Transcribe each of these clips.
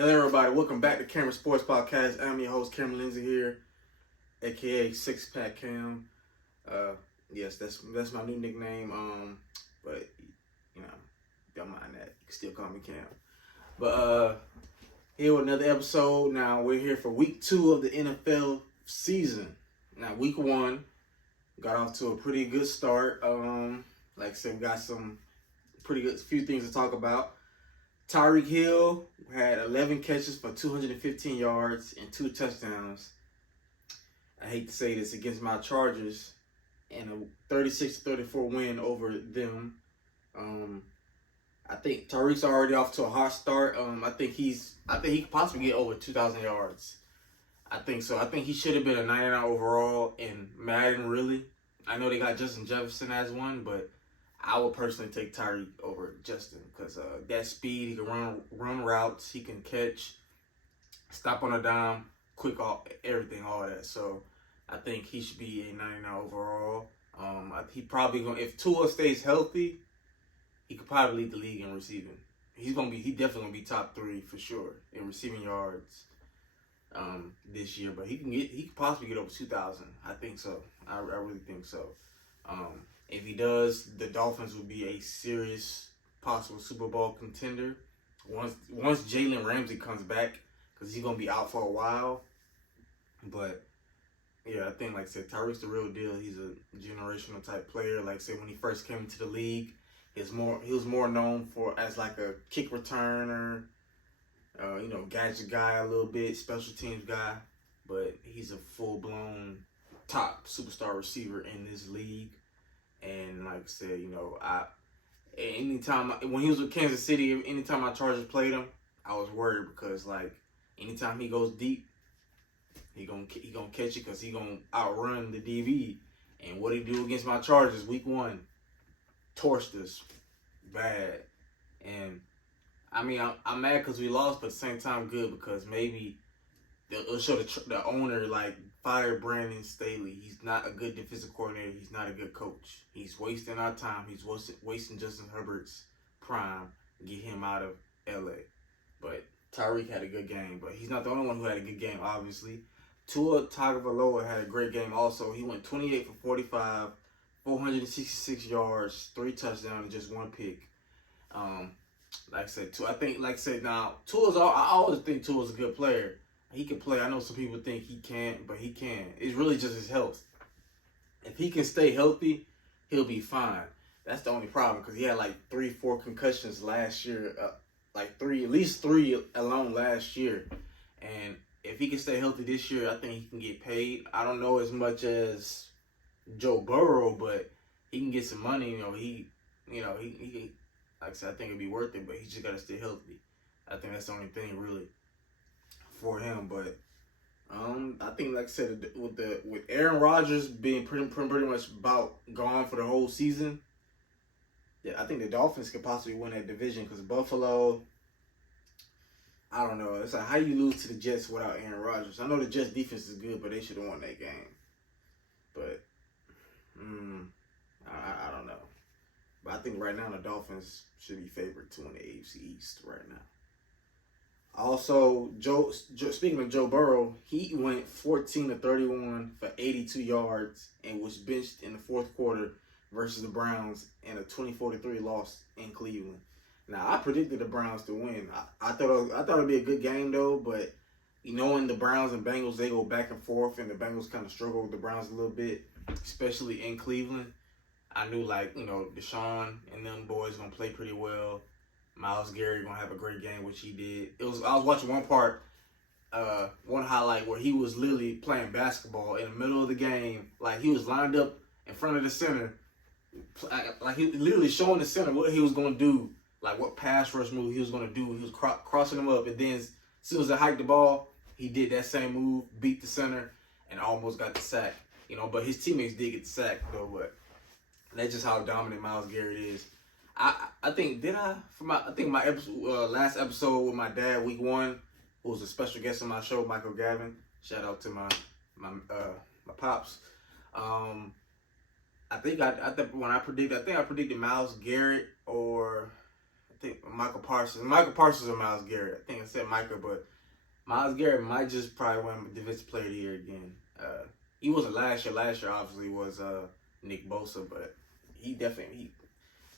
Hello, everybody. Welcome back to Cameron Sports Podcast. I'm your host, Cameron Lindsay here, aka Six Pack Cam. Yes, that's my new nickname. But you know, don't mind that. You can still call me Cam. But here with another episode. Now we're here for week 2 of the NFL season. Now week 1 got off to a pretty good start. Like I said, we got some pretty good few things to talk about. Tyreek Hill had 11 catches for 215 yards and 2 touchdowns. I hate to say this, against my Chargers in a 36-34 win over them. I think Tyreek's already off to a hot start. I think he could possibly get over 2,000 yards. I think so. I think he should have been a 99 overall in Madden, really. I know they got Justin Jefferson as one, but I would personally take Tyreek over Justin because that speed, he can run routes, he can catch, stop on a dime, quick, everything, all that. So I think he should be a 99 overall. He probably gonna, if Tua stays healthy, he could probably lead the league in receiving. He definitely gonna be top 3 for sure in receiving yards this year. But he could possibly get over 2,000. I think so. I really think so. If he does, the Dolphins will be a serious possible Super Bowl contender once Jalen Ramsey comes back, because he's gonna be out for a while. But yeah, I think, like I said, Tyreek's the real deal. He's a generational type player. Like I said, when he first came into the league, he was more known as like a kick returner, gadget guy a little bit, special teams guy. But he's a full-blown top superstar receiver in this league. And like I said, when he was with Kansas City, anytime my Chargers played him, I was worried because like anytime he goes deep, he gonna catch it because he gonna outrun the DB. And what he do against my Chargers week 1, torched us bad. And I mean, I'm mad because we lost, but at the same time good because maybe it'll show the owner like fire Brandon Staley. He's not a good defensive coordinator. He's not a good coach. He's wasting our time. He's wasting Justin Herbert's prime to get him out of LA. But Tyreek had a good game, but he's not the only one who had a good game, obviously. Tua Tagovailoa had a great game also. He went 28 for 45, 466 yards, 3 touchdowns, and just 1 pick. Like I said, now I always think Tua's a good player. He can play. I know some people think he can't, but he can. It's really just his health. If he can stay healthy, he'll be fine. That's the only problem because he had like 3-4 concussions last year, at least 3 alone last year. And if he can stay healthy this year, I think he can get paid. I don't know as much as Joe Burrow, but he can get some money. He like I said, I think it'd be worth it, but he just got to stay healthy. I think that's the only thing really for him. But I think, like I said, with Aaron Rodgers being pretty much about gone for the whole season, yeah, I think the Dolphins could possibly win that division because Buffalo, I don't know. It's like how you lose to the Jets without Aaron Rodgers. I know the Jets defense is good, but they should have won that game. But I don't know. But I think right now the Dolphins should be favored to win the AFC East right now. Also, speaking of Joe Burrow, he went 14-31 for 82 yards and was benched in the 4th quarter versus the Browns in a 24-3 loss in Cleveland. Now, I predicted the Browns to win. I thought it'd be a good game though, but knowing the Browns and Bengals, they go back and forth, and the Bengals kind of struggle with the Browns a little bit, especially in Cleveland. I knew Deshaun and them boys gonna play pretty well. Myles Garrett gonna have a great game, which he did. I was watching one highlight where he was literally playing basketball in the middle of the game. Like he was lined up in front of the center, like he literally showing the center what he was gonna do, like what pass rush move he was gonna do. He was crossing them up, and then as soon as I hiked the ball, he did that same move, beat the center, and almost got the sack. But his teammates did get the sack though. But that's just how dominant Myles Garrett is. I think my last episode with my dad, week 1, who was a special guest on my show, Michael Gavin. Shout out to my pops. I predicted Myles Garrett or think Michael Parsons. Michael Parsons or Myles Garrett. I think I said Michael, but Myles Garrett might just probably win Defensive Player of the Year again. He wasn't last year. Last year obviously was Nick Bosa, but he definitely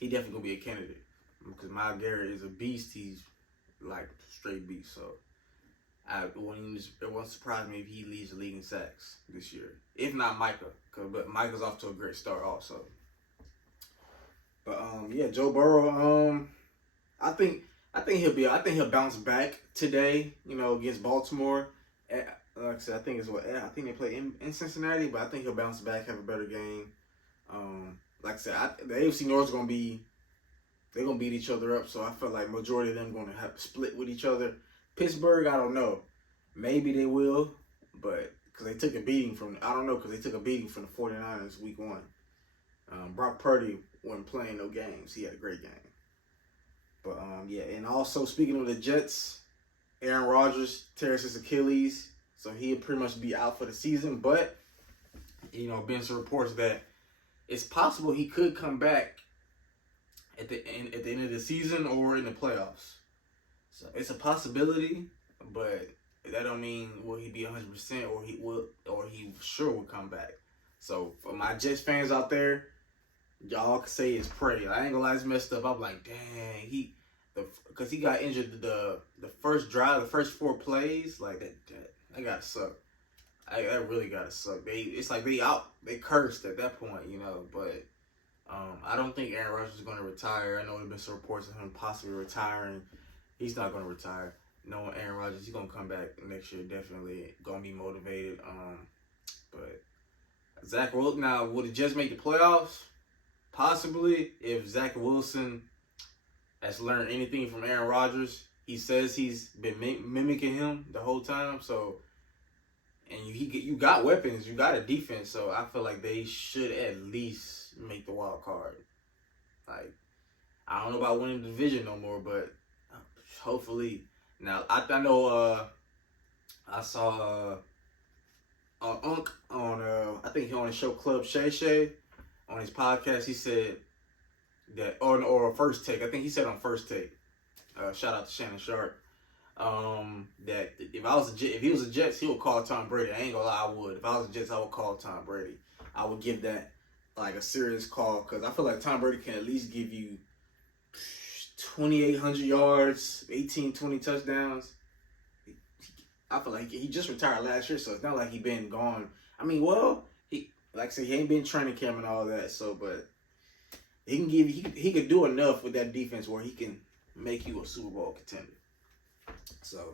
gonna be a candidate because Myles Garrett is a beast. He's like straight beast. So it won't surprise me if he leads the league in sacks this year. If not Micah, but Micah's off to a great start also. But yeah, Joe Burrow. I think he'll bounce back today. Against Baltimore. Like I said, I think they play in Cincinnati, but I think he'll bounce back, have a better game. Like I said, the AFC North is they're gonna beat each other up. So I feel like majority of them gonna have to split with each other. Pittsburgh, I don't know. Maybe they will, but because they took a beating from the 49ers week 1. Brock Purdy wasn't playing no games. He had a great game. But yeah, and also speaking of the Jets, Aaron Rodgers tears his Achilles, so he'll pretty much be out for the season. But been some reports that it's possible he could come back at the end of the season or in the playoffs. So it's a possibility, but that don't mean will he be 100% or he sure will come back. So for my Jets fans out there, y'all can say it's pray. I ain't gonna lie, it's messed up. I'm like, dang, because he got injured the first drive, the first 4 plays, like that gotta suck. That really gotta suck. It's like they cursed at that point, But I don't think Aaron Rodgers is gonna retire. I know there've been some reports of him possibly retiring. He's not gonna retire. Knowing Aaron Rodgers, he's gonna come back next year. Definitely gonna be motivated. But Zach Wilson, now would it just make the playoffs? Possibly, if Zach Wilson has learned anything from Aaron Rodgers. He says he's been mimicking him the whole time. So, and you got weapons, you got a defense. So I feel like they should at least make the wild card. Like, I don't know about winning the division no more, but hopefully. Now I know I saw Unc on I think he on the show Club Shay Shay on his podcast. He said that or First Take. I think he said on First Take. Shout out to Shannon Sharp. That if he was a Jets, he would call Tom Brady. I ain't gonna lie, I would. If I was a Jets, I would call Tom Brady. I would give that like a serious call because I feel like Tom Brady can at least give you 2,800 yards, 20 touchdowns. I feel like he just retired last year, so it's not like he been gone. I mean, well, he like I said, he ain't been training camp and all that. So, but he can give he could do enough with that defense where he can make you a Super Bowl contender. So,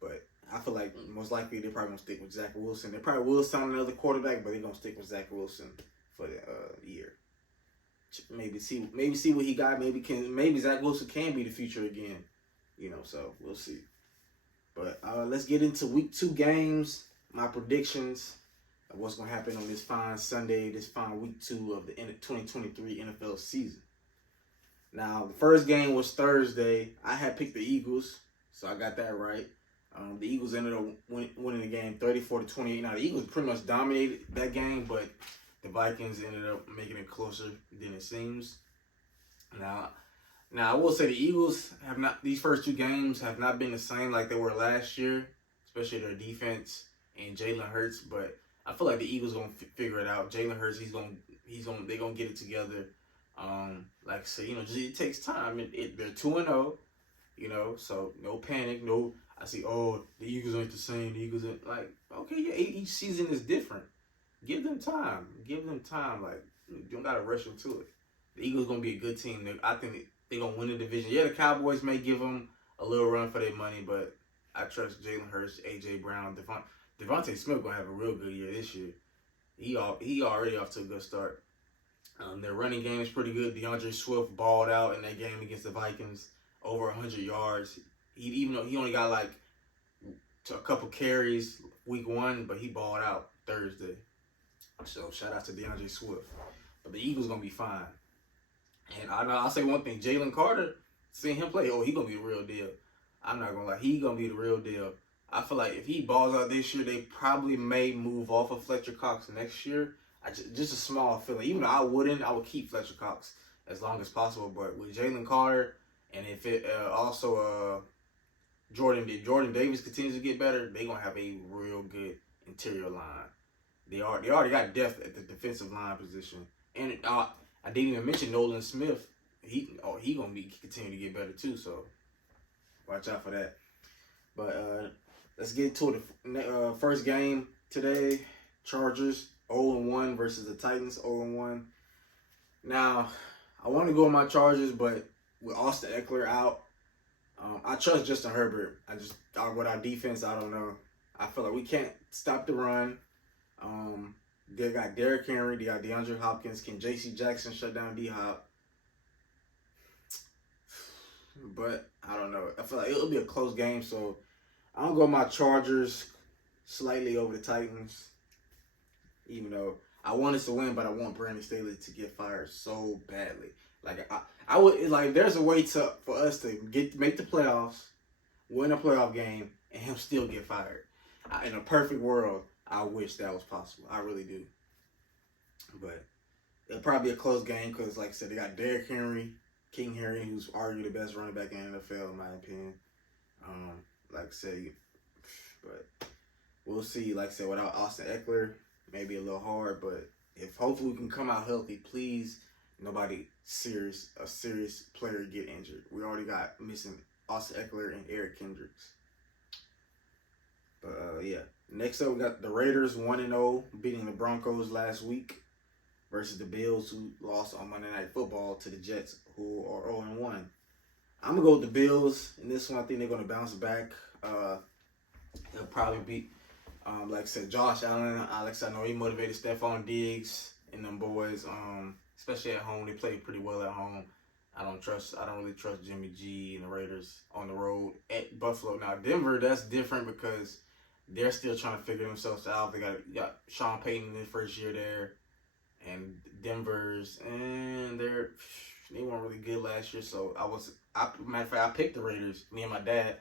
but I feel like most likely they're probably gonna stick with Zach Wilson. They probably will sign another quarterback, but they're gonna stick with Zach Wilson for the year. Maybe see what he got. Maybe Zach Wilson can be the future again. So we'll see. But let's get into week 2 games. My predictions of what's gonna happen on this fine Sunday, this fine week 2 of the 2023 NFL season. Now the first game was Thursday. I had picked the Eagles, so I got that right. The Eagles ended up winning the game 34-28. Now the Eagles pretty much dominated that game, but the Vikings ended up making it closer than it seems. Now I will say the Eagles these first 2 games have not been the same like they were last year, especially their defense and Jalen Hurts. But I feel like the Eagles gonna figure it out. Jalen Hurts, they're gonna get it together. Like I said, it takes time. They're 2-0, so no panic. No, I see. Oh, the Eagles aren't the same. The Eagles are like, okay, yeah, each season is different. Give them time. Like, you don't gotta rush into it. The Eagles gonna be a good team. I think they're gonna win the division. Yeah, the Cowboys may give them a little run for their money, but I trust Jalen Hurts, AJ Brown, Devontae Smith gonna have a real good year this year. He already off to a good start. Their running game is pretty good. DeAndre Swift balled out in that game against the Vikings, over 100 yards. Even though he only got like a couple carries week 1, but he balled out Thursday. So shout out to DeAndre Swift. But the Eagles gonna be fine. And I'll say one thing: Jalen Carter, seeing him play, he gonna be the real deal. I'm not gonna lie, he gonna be the real deal. I feel like if he balls out this year, they probably may move off of Fletcher Cox next year. Just a small feeling. Even though I would keep Fletcher Cox as long as possible. But with Jalen Carter, and if it also Jordan Davis continues to get better, they're gonna have a real good interior line. They already got depth at the defensive line position, and I didn't even mention Nolan Smith. He gonna continue to get better too. So watch out for that. But let's get to the first game today. Chargers 0-1 versus the Titans 0-1. Now I want to go with my Chargers, but with Austin Eckler out, I trust Justin Herbert. With our defense, I don't know. I feel like we can't stop the run. They got Derrick Henry, they got DeAndre Hopkins. Can J.C. Jackson shut down D-Hop? But I don't know. I feel like it'll be a close game, so I'll go my Chargers slightly over the Titans. Even though I want us to win, but I want Brandon Staley to get fired so badly. Like I would like. There's a way for us to make the playoffs, win a playoff game, and him still get fired. In a perfect world, I wish that was possible. I really do. But it'll probably be a close game because, like I said, they got Derrick Henry, King Henry, who's arguably the best running back in the NFL, in my opinion. Like I said, but we'll see. Like I said, without Austin Eckler, maybe a little hard, but if hopefully we can come out healthy, please, a serious player get injured. We already got missing Austin Eckler and Eric Kendricks. But yeah, next up we got the Raiders 1-0 beating the Broncos last week versus the Bills, who lost on Monday Night Football to the Jets, who are 0-1. I'm gonna go with the Bills in this one. I think they're gonna bounce back. They'll probably beat, like I said, Josh Allen. Alex, I know he motivated Stephon Diggs and them boys. Especially at home, they play pretty well at home. I don't really trust Jimmy G and the Raiders on the road at Buffalo. Now Denver, that's different because they're still trying to figure themselves out. They got Sean Payton in his first year there, and Denver's and they weren't really good last year. So matter of fact, I picked the Raiders. Me and my dad,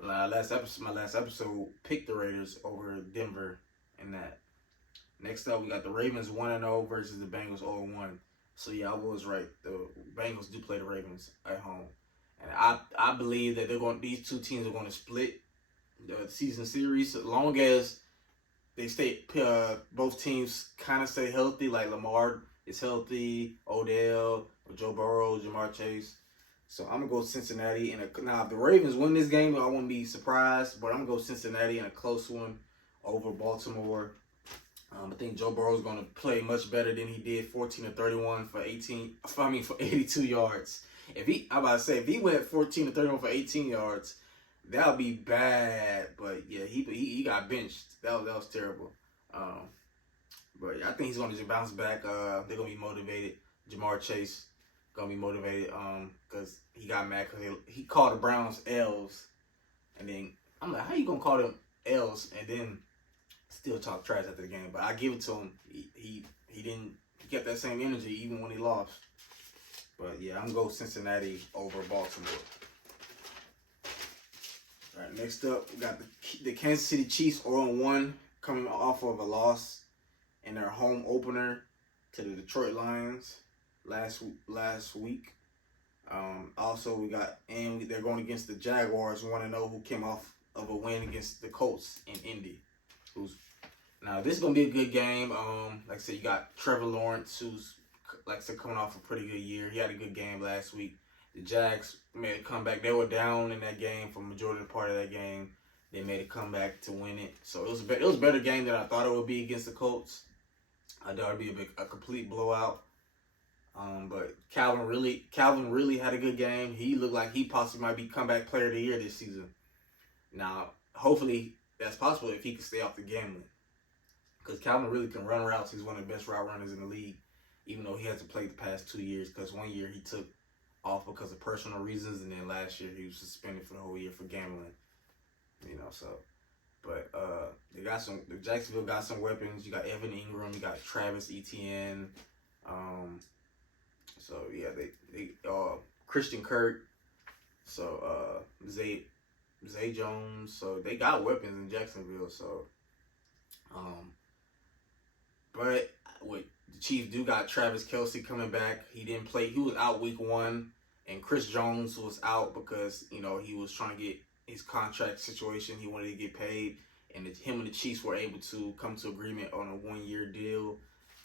my last episode picked the Raiders over Denver in that. Next up, we got the Ravens 1-0 versus the Bengals 0-1. So yeah, I was right. The Bengals do play the Ravens at home, and I believe that these two teams are going to split the season series as long as they stay. Both teams kind of stay healthy. Like Lamar is healthy, Odell, Joe Burrow, Jamar Chase. So I'm gonna go Cincinnati. Now, if the Ravens win this game, I won't be surprised. But I'm gonna go Cincinnati in a close one over Baltimore. I think Joe Burrow is gonna play much better than he did. 14-31 for 82 yards. If he went 14-31 for 18 yards, that would be bad. But yeah, he got benched. That was terrible. But I think he's gonna just bounce back. They're gonna be motivated. Jamar Chase gonna be motivated because he got mad because he called the Browns L's, and then I'm like, how you gonna call them L's and then still talk trash after the game? But I give it to him. He kept that same energy even when he lost. But yeah, I'm gonna go Cincinnati over Baltimore. All right, next up we got the Kansas City Chiefs 0-1 coming off of a loss in their home opener to the Detroit Lions last week. Also, they're going against the Jaguars 1-0, who came off of a win against the Colts in Indy. Now this is gonna be a good game. Like I said, you got Trevor Lawrence, who's like I said coming off a pretty good year. He had a good game last week. The Jags made a comeback. They were down in that game for the majority of the part of that game. They made a comeback to win it. So it was a better game than I thought it would be against the Colts. I thought it'd be a complete blowout. But Calvin really had a good game. He looked like he possibly might be comeback player of the year this season. Now, hopefully that's possible if he can stay off the gambling. Because Calvin really can run routes. He's one of the best route runners in the league, even though he hasn't played the past 2 years. Because 1 year he took off because of personal reasons, and then last year he was suspended for the whole year for gambling. But the Jacksonville got some weapons. You got Evan Ingram, you got Travis Etienne. So yeah, they Christian Kirk. So Zay Jones. So they got weapons in Jacksonville. So but with Chiefs do got Travis Kelce coming back. He didn't play. He was out week 1, and Chris Jones was out because he was trying to get his contract situation. He wanted to get paid, and him and the Chiefs were able to come to agreement on a 1-year deal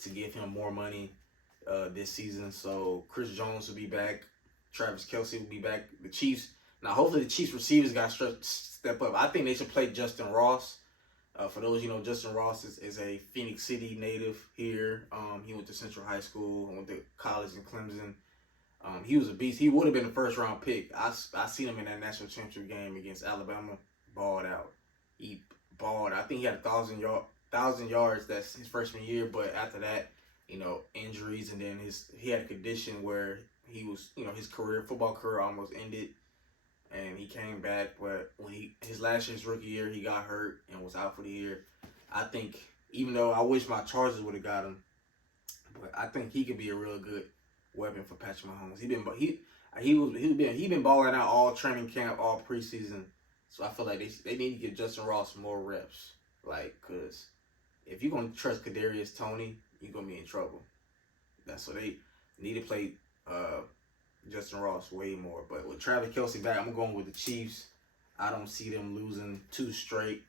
to give him more money this season. So Chris Jones will be back. Travis Kelce will be back. The Chiefs. Now, hopefully the Chiefs receivers got to step up. I think they should play Justin Ross. For those Justin Ross is a Phoenix City native here. He went to Central High School, went to college in Clemson. He was a beast. He would have been a first-round pick. I seen him in that national championship game against Alabama. Balled out. He balled. I think he had 1,000 yards. That's his freshman year. But after that, injuries, and then he had a condition where he was, his football career almost ended. And he came back, but when his last year's rookie year, he got hurt and was out for the year. I think, even though I wish my Chargers would have got him, but I think he could be a real good weapon for Patrick Mahomes. He been balling out all training camp, all preseason. So I feel like they need to give Justin Ross more reps, because if you're gonna trust Kadarius Toney, you're gonna be in trouble. That's what they need to play. Justin Ross way more. But with Travis Kelce back, I'm going with the Chiefs. I don't see them losing 2 straight.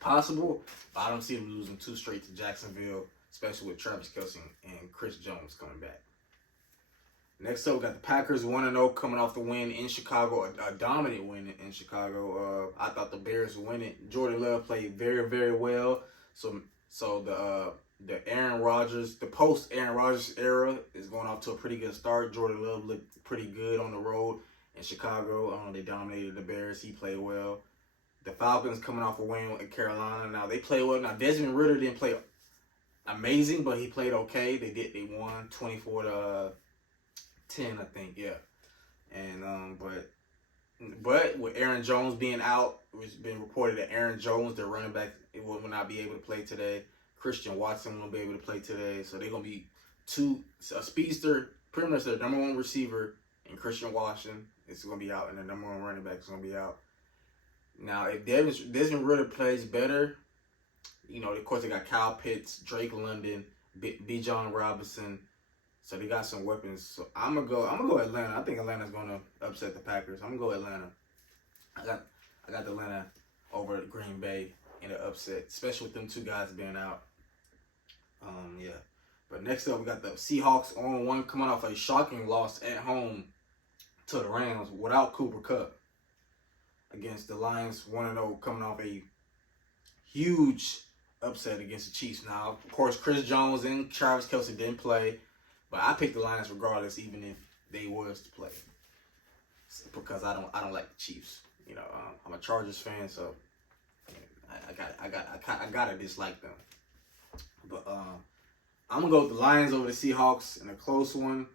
Possible, but I don't see them losing 2 straight to Jacksonville, especially with Travis Kelce and Chris Jones coming back. Next up, we got the Packers 1-0 coming off the win in Chicago, a dominant win in Chicago. I thought the Bears would win it. Jordan Love played very, very well. So the Aaron Rodgers, the post-Aaron Rodgers era is going off to a pretty good start. Jordan Love looked pretty good on the road in Chicago. They dominated the Bears. He played well. The Falcons coming off a win in Carolina. Now, they played well. Now, Desmond Ridder didn't play amazing, but he played okay. They won 24-10, I think, yeah. And but with Aaron Jones being out, it's been reported that Aaron Jones, their running back, will not be able to play today. Christian Watson will be able to play today. So they're going to be a speedster, pretty much their number 1 receiver, and Christian Watson is going to be out, and the number 1 running back is going to be out. Now, if Desmond Ridder plays better, of course they got Kyle Pitts, Drake London, Bijan Robinson. So they got some weapons. So I'm gonna go Atlanta. I think Atlanta's gonna upset the Packers. I'm gonna go Atlanta. I got Atlanta over Green Bay in an upset, especially with them 2 guys being out. Yeah. But next up, we got the Seahawks on 1 coming off a shocking loss at home to the Rams without Cooper Kupp against the Lions 1-0 coming off a huge upset against the Chiefs. Now, of course, Chris Jones and Travis Kelce didn't play, but I picked the Lions regardless, even if they was to play, because I don't like the Chiefs. I'm a Chargers fan, so I gotta dislike them. But I'm gonna go with the Lions over the Seahawks in a close one.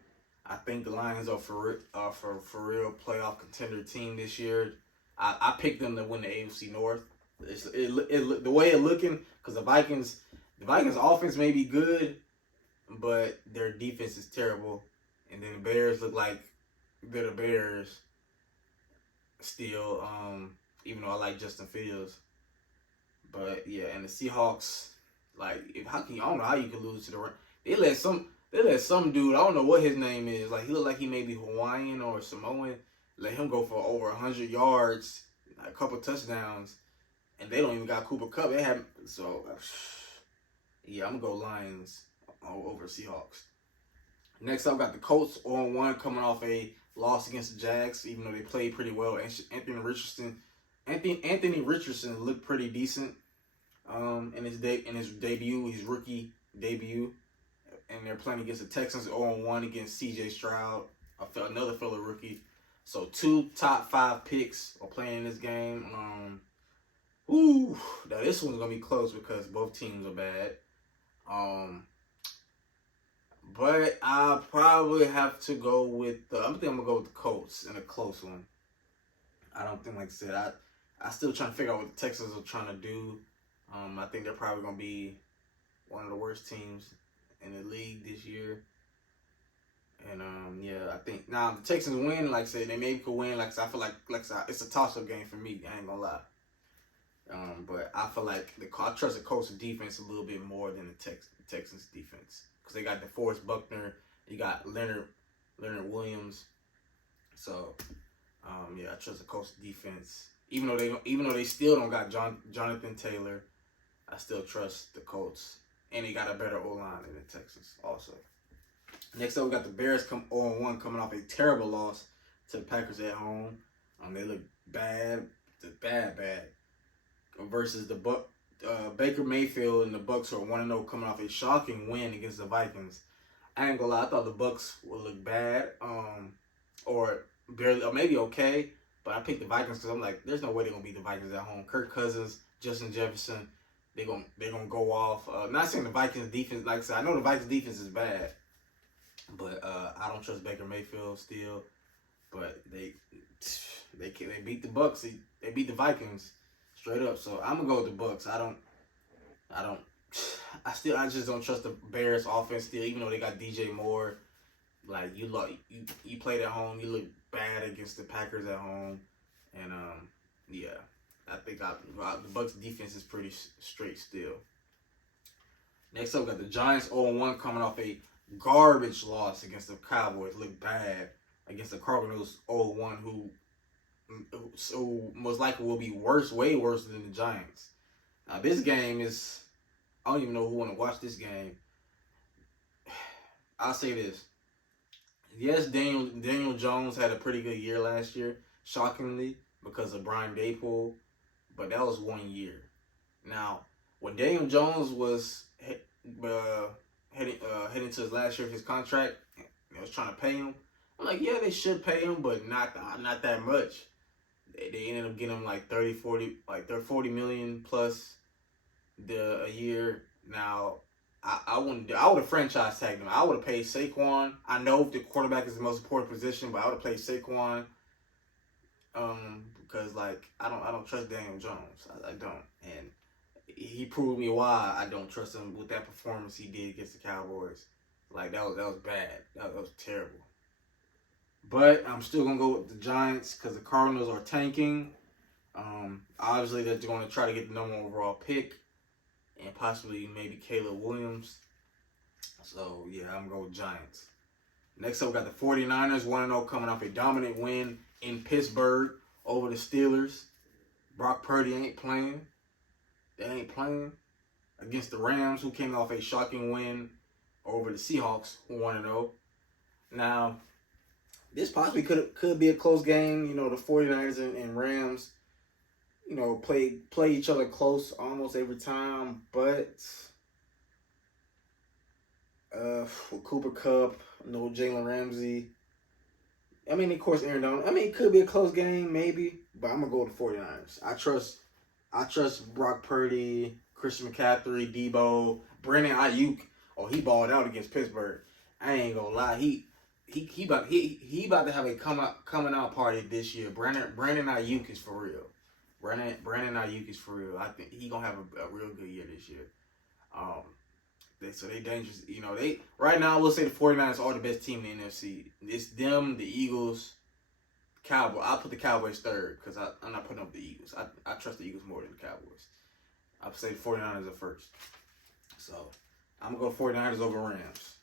I think the Lions are for real playoff contender team this year. I picked them to win the AFC North. The way it's looking, because the Vikings offense may be good, but their defense is terrible, and then the Bears look like they're the Bears still. Even though I like Justin Fields, but yeah, and the Seahawks, I don't know how you can lose to the Rams. They let some dude, I don't know what his name is, he looked like he may be Hawaiian or Samoan, let him go for over 100 yards, a couple touchdowns, and they don't even got Cooper Kupp. Yeah, I'm gonna go Lions over Seahawks. Next up, got the Colts on 1 coming off a loss against the Jags, even though they played pretty well. Anthony Richardson looked pretty decent in his rookie debut, and they're playing against the Texans 0-1 against C.J. Stroud, another fellow rookie. So 2 top 5 picks are playing in this game. Now this one's gonna be close because both teams are bad. But I'll probably have to go with I'm gonna go with the Colts in a close one. I don't think, like I said, I still trying to figure out what the Texans are trying to do. I think they're probably gonna be one of the worst teams in the league this year. And I think now the Texans win, like I said, they maybe could win. Like I said, I feel like it's a toss-up game for me. I ain't gonna lie. But I feel like I trust the Colts defense a little bit more than the Texans defense, because they got DeForest Buckner, you got Leonard Williams. So I trust the Colts defense. Even though they still don't got Jonathan Taylor, I still trust the Colts, and they got a better O-line than the Texans also. Next up, we got the Bears 0-1 coming off a terrible loss to the Packers at home. They look bad, bad. Versus the Baker Mayfield and the Bucs are 1-0 coming off a shocking win against the Vikings. I ain't gonna lie, I thought the Bucs would look bad, or barely, or maybe okay. But I picked the Vikings because I'm like, there's no way they're gonna beat the Vikings at home. Kirk Cousins, Justin Jefferson, they're gonna go off. Not saying the Vikings defense, like I said, I know the Vikings defense is bad, but I don't trust Baker Mayfield still. But they beat the Bucs. They beat the Vikings straight up. So I'm gonna go with the Bucs. I just don't trust the Bears offense still, even though they got DJ Moore. Like you played at home, you look bad against the Packers at home, and I think the Bucs defense is pretty straight still. Next up, we got the Giants 0-1 coming off a garbage loss against the Cowboys. Look bad against the Cardinals 0-1, who most likely will be way worse than the Giants. Now this game is, I don't even know who want to watch this game. I'll say this. Yes, Daniel Jones had a pretty good year last year, shockingly, because of Brian Daypool, but that was 1 year. Now, when Daniel Jones was heading to his last year of his contract, they was trying to pay him. I'm like, yeah, they should pay him, but not that much. They ended up getting him like 40 million plus a year. Now, I would have franchise tagged him. I would have paid Saquon. I know the quarterback is the most important position, but I would have paid Saquon. Because like I don't trust Daniel Jones. I don't, and he proved me why I don't trust him with that performance he did against the Cowboys. Like that was bad. That was terrible. But I'm still gonna go with the Giants because the Cardinals are tanking. Obviously they're going to try to get the number 1 overall pick and possibly maybe Caleb Williams. So yeah, I'm going with Giants. Next up, we got the 49ers 1-0 coming off a dominant win in Pittsburgh over the Steelers. Brock Purdy ain't playing. They ain't playing against the Rams, who came off a shocking win over the Seahawks 1-0. Now, this possibly could be a close game. You know, the 49ers and Rams, you know, play each other close almost every time. But with Cooper Kupp, no Jalen Ramsey. I mean, of course, Aaron Donald. I mean, it could be a close game, maybe. But I'm going to go with the 49ers. I trust Brock Purdy, Christian McCaffrey, Debo, Brandon Ayuk. Oh, he balled out against Pittsburgh. I ain't gonna lie. He about to have a coming out party this year. Brandon Ayuk is for real. Brandon Ayuk is for real. I think he gonna have a real good year this year. They dangerous. You know, right now I will say the 49ers are the best team in the NFC. It's them, the Eagles, Cowboys. I'll put the Cowboys third because I'm not putting up the Eagles. I trust the Eagles more than the Cowboys. I'll say the 49ers are first. So I'm gonna go 49ers over Rams.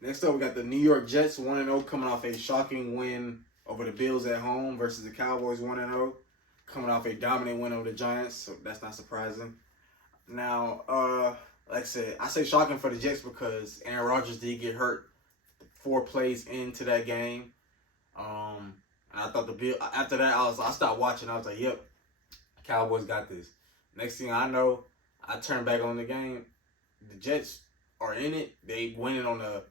Next up, we got the New York Jets 1-0 coming off a shocking win over the Bills at home versus the Cowboys 1-0. Coming off a dominant win over the Giants, so that's not surprising. Now, like I said, I say shocking for the Jets because Aaron Rodgers did get hurt 4 plays into that game. And I thought the Bill after that I stopped watching. I was like, yep, Cowboys got this. Next thing I know, I turned back on the game. The Jets are in it. They winning on a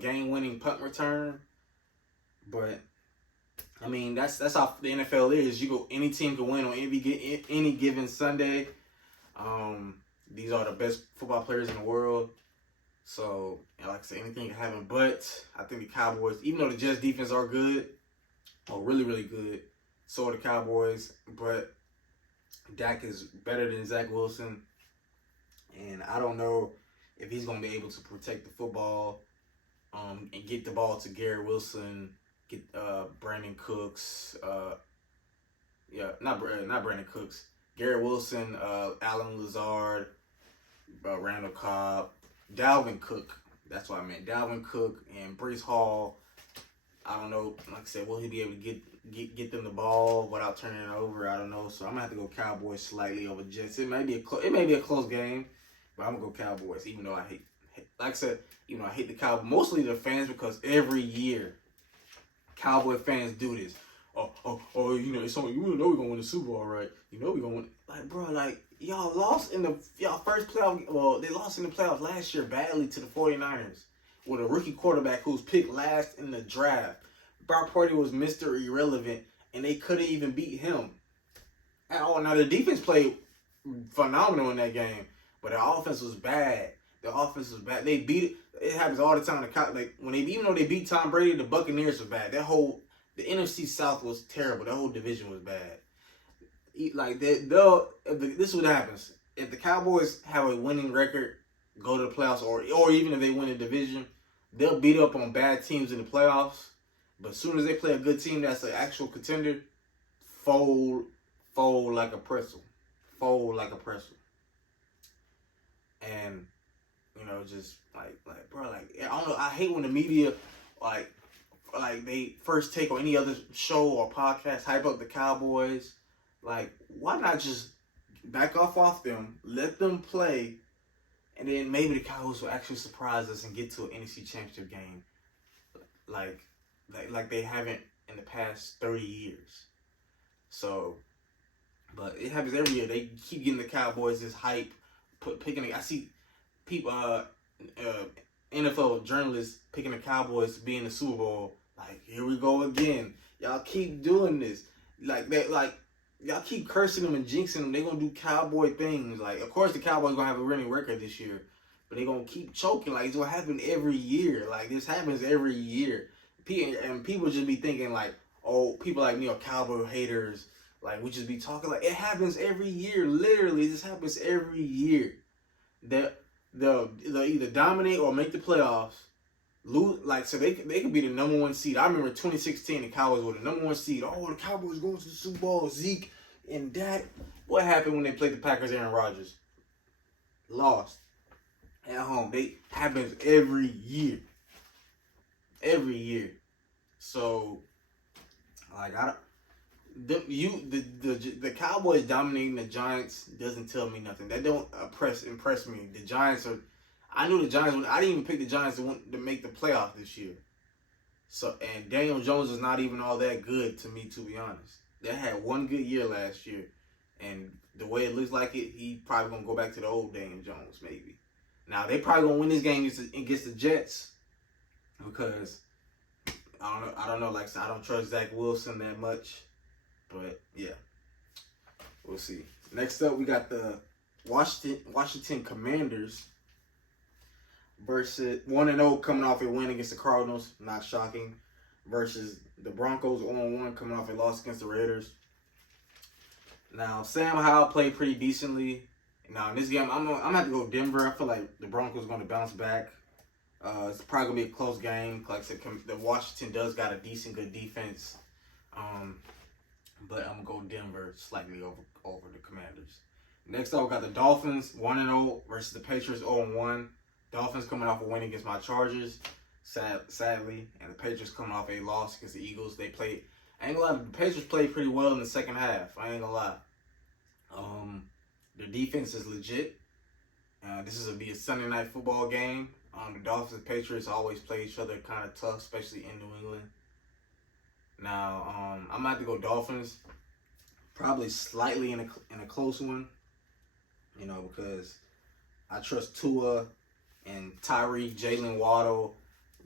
game-winning punt return. But I mean, that's how the NFL is. Any team can win on any given Sunday. These are the best football players in the world. So, like I said, anything can happen. But I think the Cowboys, even though the Jets defense are good, or really, really good, so are the Cowboys. But Dak is better than Zach Wilson. And I don't know if he's going to be able to protect the football and get the ball to Garrett Wilson, get Brandon Cooks. Not Brandon Cooks. Garrett Wilson, Alan Lazard, Randall Cobb. Dalvin Cook. That's what I meant. Dalvin Cook and Breece Hall. I don't know. Like I said, will he be able to get them the ball without turning it over? I don't know. So I'm gonna have to go Cowboys slightly over Jets. It may be a close game, but I'm gonna go Cowboys. Even though I hate like I said, I hate the Cowboys. Mostly the fans because every year Cowboy fans do this. It's only you know we're gonna win the Super Bowl, right? You know we're gonna win. Like, bro, like y'all lost in y'all first playoff. Well, they lost in the playoffs last year badly to the 49ers with a rookie quarterback who was picked last in the draft. Brock Purdy was Mr. Irrelevant, and they couldn't even beat him at all. Now the defense played phenomenal in that game, but the offense was bad. They beat it. It happens all the time. Even though they beat Tom Brady, the Buccaneers were bad. The NFC South was terrible. That whole division was bad. This is what happens. If the Cowboys have a winning record, go to the playoffs, or even if they win a division, they'll beat up on bad teams in the playoffs. But as soon as they play a good team that's an actual contender, fold like a pretzel. Fold like a pretzel. And, just bro, I don't know. I hate when the media, like they first take on any other show or podcast, hype up the Cowboys. Like, why not just back off them, let them play, and then maybe the Cowboys will actually surprise us and get to an NFC Championship game, like they haven't in the past 30 years. So, but it happens every year. They keep getting the Cowboys this hype, I see people, NFL journalists picking the Cowboys to be in the Super Bowl. Like, here we go again. Y'all keep doing this. Y'all keep cursing them and jinxing them. They're going to do Cowboy things. Like, of course, the Cowboys going to have a winning record this year. But they're going to keep choking. Like, it's going to happen every year. Like, this happens every year. And people just be thinking, like, oh, people like me are Cowboy haters. Like, we just be talking like, it happens every year. Literally, this happens every year. They'll either dominate or make the playoffs. Lose, so they could be the number one seed. I remember 2016, the Cowboys were the number one seed. Oh, the Cowboys going to the Super Bowl. Zeke and Dak. What happened when they played the Packers? Aaron Rodgers lost at home. They happens every year. Every year. So, the Cowboys dominating the Giants doesn't tell me nothing. That don't impress me. The Giants are. I knew the Giants. I didn't even pick the Giants to make the playoffs this year. So, and Daniel Jones is not even all that good to me, to be honest. They had one good year last year, and the way it looks like it, he probably gonna go back to the old Daniel Jones, maybe. Now they probably gonna win this game against the Jets because I don't know. Like I said, I don't trust Zach Wilson that much, but yeah, we'll see. Next up, we got the Washington Commanders versus 1-0 coming off a win against the Cardinals, not shocking, versus the Broncos 0-1 coming off a loss against the Raiders. Now, Sam Howell played pretty decently. Now, in this game, I'm going to have to go Denver. I feel like the Broncos are going to bounce back. It's probably going to be a close game. Like I said, the Washington does got a good defense. But I'm going to go Denver slightly over the Commanders. Next up, we got the Dolphins 1-0 versus the Patriots 0-1. Dolphins coming off a win against my Chargers, sadly, and the Patriots coming off a loss against the Eagles. I ain't gonna lie, the Patriots played pretty well in the second half. I ain't gonna lie. Their defense is legit. This is be a Sunday night football game. The Dolphins and Patriots always play each other kind of tough, especially in New England. Now, I'm gonna have to go Dolphins, probably slightly in a close one. Because I trust Tua and Tyreek, Jalen Waddle,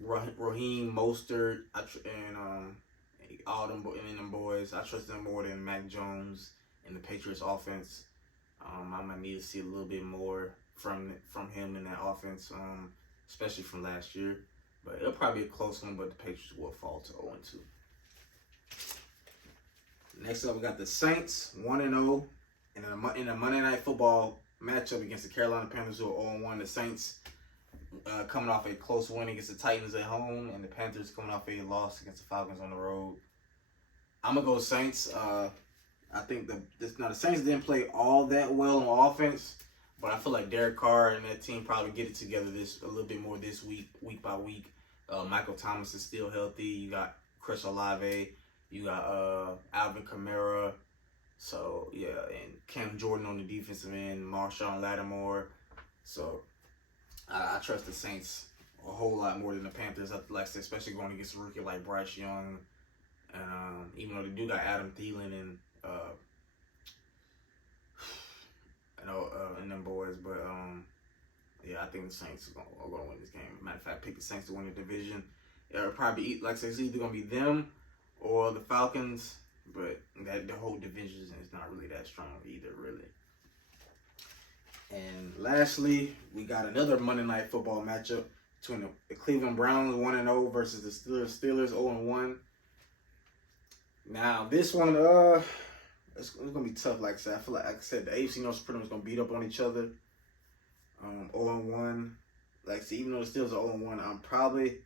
Raheem Mostert, and all them boys. I trust them more than Mac Jones and the Patriots offense. I might need to see a little bit more from him in that offense, especially from last year. But it'll probably be a close one, but the Patriots will fall to 0-2. Next up, we got the Saints 1-0 in a Monday Night Football matchup against the Carolina Panthers, who are 0-1. The Saints coming off a close win against the Titans at home, and the Panthers coming off a loss against the Falcons on the road. I'm gonna go Saints. I think the Saints didn't play all that well on offense, But I feel like Derek Carr and that team probably get it together a little bit more this week by week. Michael Thomas is still healthy. You got Chris Olave. You got Alvin Kamara. So, yeah, and Cam Jordan on the defensive end. Marshawn Lattimore. So, I trust the Saints a whole lot more than the Panthers. Like I said, especially going against a rookie like Bryce Young. Even though they do got Adam Thielen and and them boys, but yeah, I think the Saints are gonna win this game. Matter of fact, pick the Saints to win the division. It'll probably like I said, it's either gonna be them or the Falcons, but the whole division is not really that strong either, really. And lastly, we got another Monday Night Football matchup between the Cleveland Browns 1-0 versus the Steelers 0-1. Now this one, it's gonna be tough. Like I said, I feel like I said, the AFC North pretty much gonna beat up on each other. 0-1. Like I said, even though the Steelers are 0-1, I'm probably,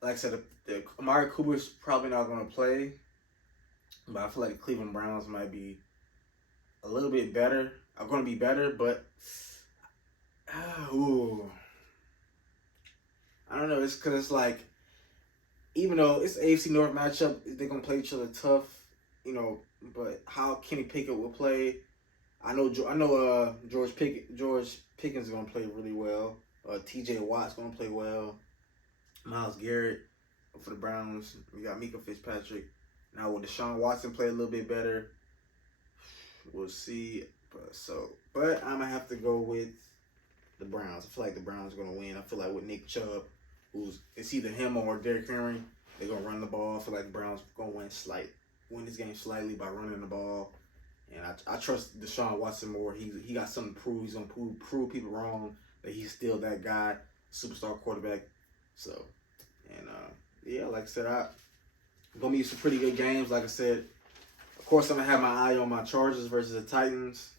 like I said, the Amari Cooper's probably not gonna play. But I feel like the Cleveland Browns might be a little bit better. I'm gonna be better, but I don't know. It's because it's like, even though it's AFC North matchup, they're gonna play each other tough, But how Kenny Pickett will play, I know George Pickens is gonna play really well. T.J. Watt's gonna play well. Myles Garrett for the Browns. We got Mika Fitzpatrick. Now will Deshaun Watson play a little bit better? We'll see. But I'm gonna have to go with the Browns. I feel like the Browns are gonna win. I feel like with Nick Chubb, it's either him or Derrick Henry, they're gonna run the ball. I feel like the Browns are gonna win this game slightly by running the ball. And I trust Deshaun Watson more. He got something to prove. He's gonna prove people wrong that he's still that guy, superstar quarterback. So, and yeah, like I said, gonna be some pretty good games. Like I said, of course, I'm gonna have my eye on my Chargers versus the Titans.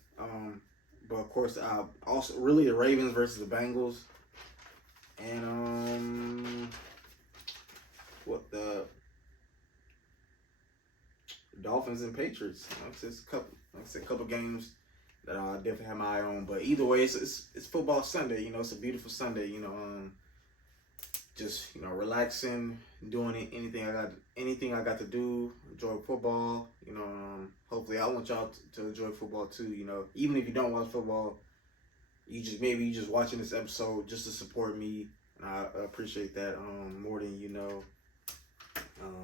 But of course, also really the Ravens versus the Bengals, and the Dolphins and Patriots. It's a couple games that I definitely have my eye on. But either way, it's football Sunday. It's a beautiful Sunday. Just relaxing, doing anything I got to do, enjoy football. Hopefully I want y'all to enjoy football too. Even if you don't watch football, you just watching this episode just to support me, and I appreciate that more than you know.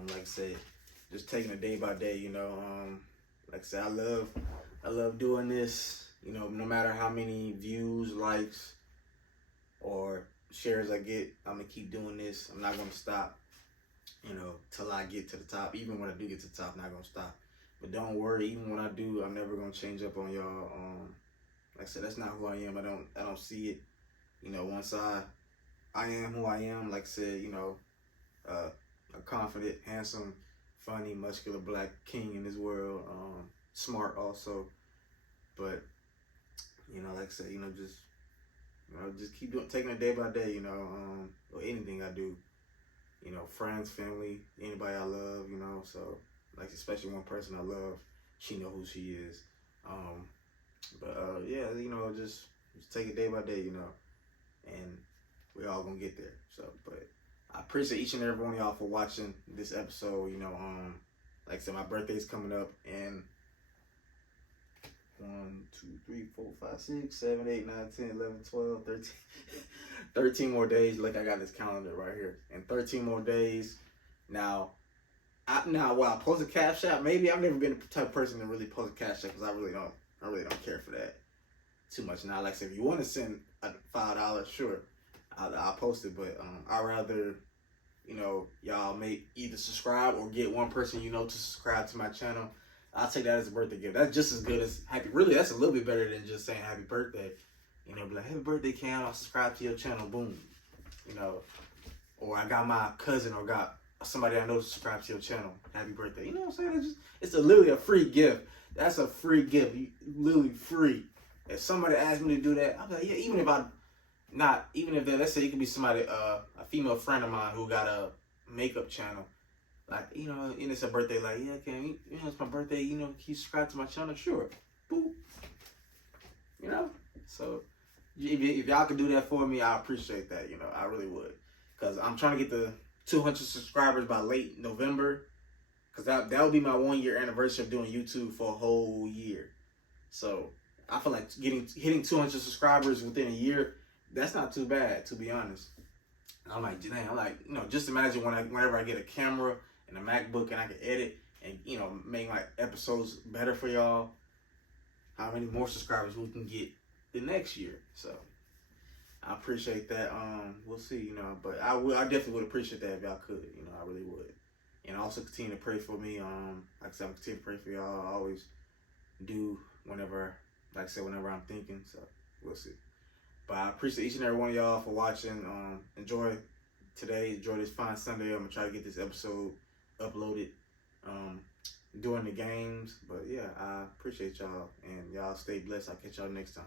Like I said, just taking it day by day. Like I said, I love doing this. No matter how many views, likes, or shares I get, I'm gonna keep doing this. I'm not gonna stop, till I get to the top. Even when I do get to the top, I'm not gonna stop. But don't worry, even when I do, I'm never gonna change up on y'all. Like I said, that's not who I am. I don't see it. Once I am who I am. Like I said, a confident, handsome, funny, muscular black king in this world. Smart also, but like I said, just keep taking it day by day, or anything I do, friends, family, anybody I love, so, like, especially one person I love, she know who she is, yeah, just take it day by day, and we all gonna get there, so, but I appreciate each and every one of y'all for watching this episode, like I said, my birthday's coming up, and 1, 2, 3, 4, 5, 6, 7, 8, 9, 10, 11, 12, 13. 13 more days. Look, I got this calendar right here. And 13 more days. Now, I post a cash app, maybe I've never been the type of person to really post a cash app because I really don't care for that too much. Now, like I said, if you want to send $5, sure, I'll post it. But I'd rather, y'all may either subscribe or get one person to subscribe to my channel. I'll take that as a birthday gift. That's just as good as happy. Really, that's a little bit better than just saying happy birthday. Be like, happy birthday, Cam. I'll subscribe to your channel. Boom. Or I got my cousin or got somebody I know to subscribe to your channel. Happy birthday. You know what I'm saying? It's literally a free gift. That's a free gift. Literally free. If somebody asked me to do that, I'm like, yeah, even if let's say it could be somebody, a female friend of mine who got a makeup channel. Like, and it's a birthday, like, yeah, Cam, it's my birthday, can you subscribe to my channel? Sure. Boop. So, if y'all could do that for me, I appreciate that. You know, I really would, because I'm trying to get the 200 subscribers by late November, because that would be my 1 year anniversary of doing YouTube for a whole year. So I feel like hitting 200 subscribers within a year, that's not too bad, to be honest. And I'm like, dang, just imagine whenever I get a camera and a MacBook and I can edit and, make my episodes better for y'all, how many more subscribers we can get the next year. So I appreciate that. We'll see, but I definitely would appreciate that if y'all could, I really would. And also continue to pray for me. Like I said, I'm continue to pray for y'all. I always do whenever I'm thinking. So we'll see. But I appreciate each and every one of y'all for watching. Enjoy this fine Sunday. I'm gonna try to get this episode uploaded during the games. But yeah, I appreciate y'all, and y'all stay blessed. I'll catch y'all next time.